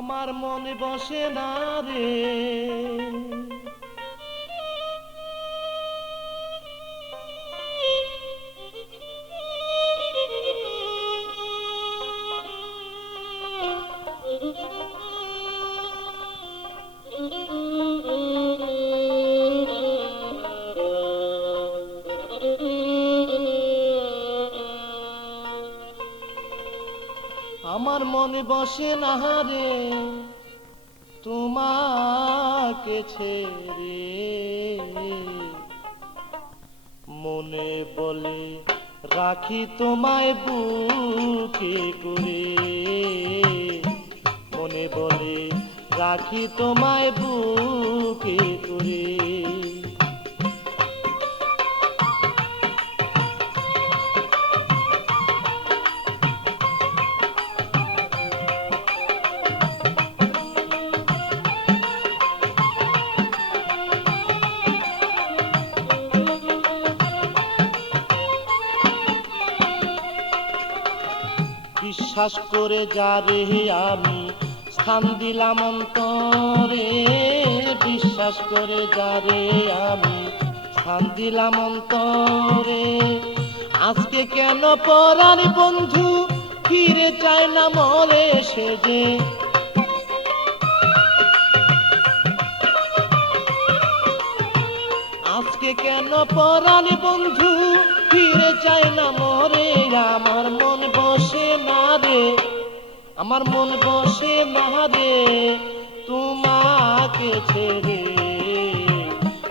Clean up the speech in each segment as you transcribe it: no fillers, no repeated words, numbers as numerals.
আমার মনে বসে না রে। আমার মনে বসে না রে তোমাকে ছেড়ে, মনে বলে রাখি তোমায় বুকে করে, মনে বলে রাখি তোমায় বুকে করে। বিশ্বাস করে যারে আমি স্থান দিলাম অন্তরে, বিশ্বাস করে যারে আমি স্থান দিলাম অন্তরে, আজকে কেন পরার বন্ধু ফিরে চায় না মরে সে যে। আজকে কেন পরার বন্ধু ফিরে চায় না মরে, আমার মন বসে না রে, আমার মন বসে না রে তোমাকে ছেড়ে,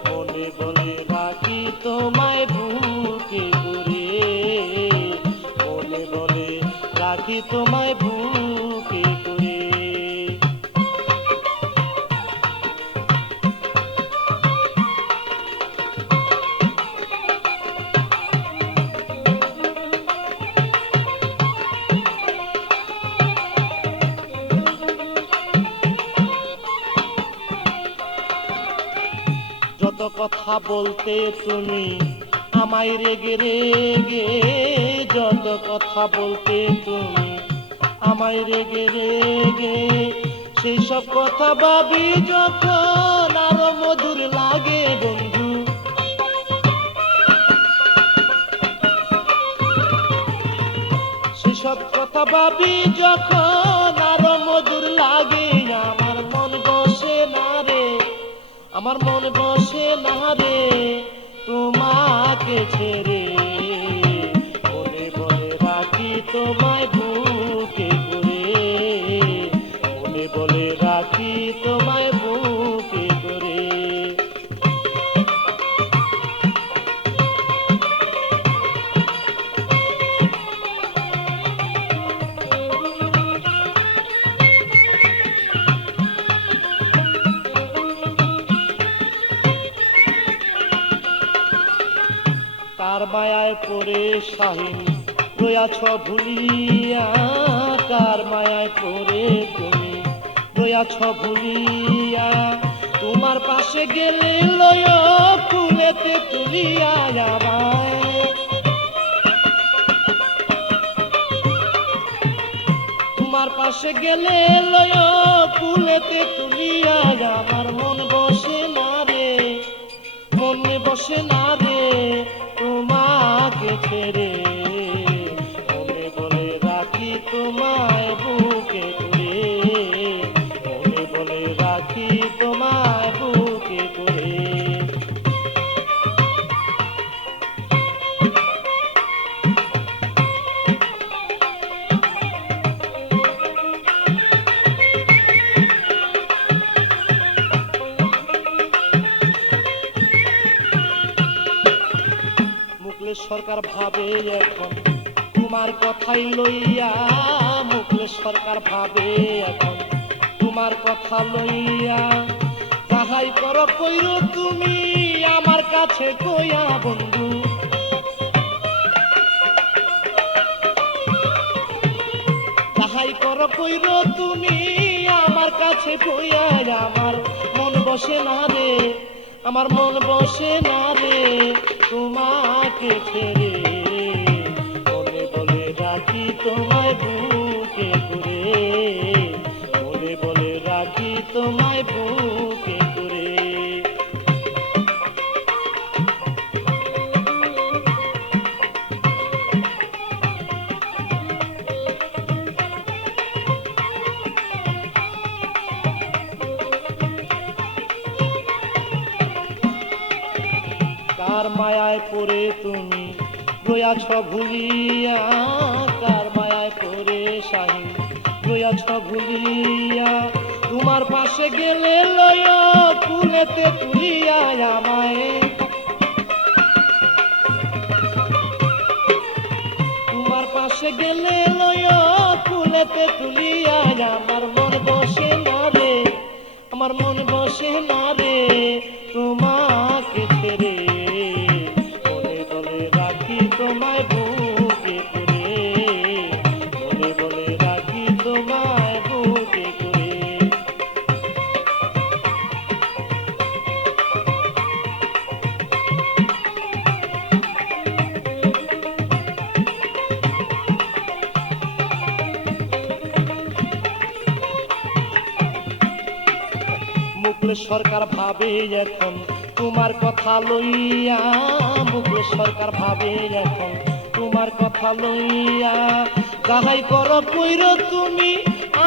মনে বলে রাখি তোমায় বুকে করে, মনে বলে রাখি তোমায় বুকে করে। যত কথা বলতে তুমি আমায় রেগে রেগে, যত কথা বলতে তুমি আমায় রেগে রেগে, সেই সব কথা ভাবি যখন আরো মধুর লাগে বন্ধু। সেসব কথা ভাবি যখন আরো মধুর লাগে, আমার মন বসে না রে, আমার মন বসে না রে তোমাকে ছেড়ে, মনে বলে রাখি তোমায় বুকে করে, মনে বলে রাখি তোমায় বুকে করে। কার মায়ায় পড়ে শাহিন রয়াছ ভুলিয়া, কার মায়ায় পড়ে তুমি রয়াছ ভুলিয়া, তোমার পাশে গেলে লয় ফুলেতে তুলিয়া আমায়, তোমার পাশে গেলে লয় ফুলেতে তুলিয়া, আমার মন বসে না রে, মনে বসে না রে তোমাকে ছেড়ে, মনে বলে রাখি তোমায় বুকে করে, মনে বলে রাখি তোমায় বুকে করে। মুকলেশ সরকার ভাবে এখন তোমার কথাই লইয়া, মুকলেশ সরকার ভাবে এখন তোমার কথা লইয়া, যাহাই করো কইরো তুমি আমার কাছে কইয়া বন্ধু, যাহাই করো কইরো তুমি আমার কাছে কইয়া, আমার মন বসে না রে, আমার মন বসে না রে তোমাকে ছেড়ে, মনে বলে রাখি তোমায় বুকে করে, মনে বলে কার মায়ায় পড়ে তুমি রয়াছ ভুলিয়া, কার মায়ায় পড়ে শাহিন রয়াছ ভুলিয়া, তোমার পাশে গেলে লয় কুলেতে তুলিয়া আমায়, তোমার পাশে গেলে লয় কুলেতে তুলিয়া, আমার মন বসে না রে, আমার মন বসে না রে তোমাকে ছেড়ে, বলে বলে রাখি তোমায় বুকে করে, বলে বলে রাখি তোমায় বুকে করে। মুখলেস সরকার ভাবে এখন তোমার কথা লইয়া, মুখলেস সরকার ভাবে এখন তোমার কথা লইয়া, যাহাই করো কইর তুমি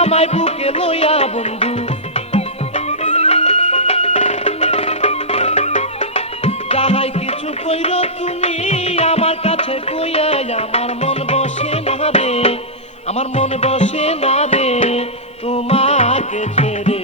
আমায় বুকে লইয়া বন্ধু, যাহাই কিছু কইর তুমি আমার কাছে কইয়া, আমার মন বসে না রে, আমার মন বসে না রে তোমাকে ছেড়ে।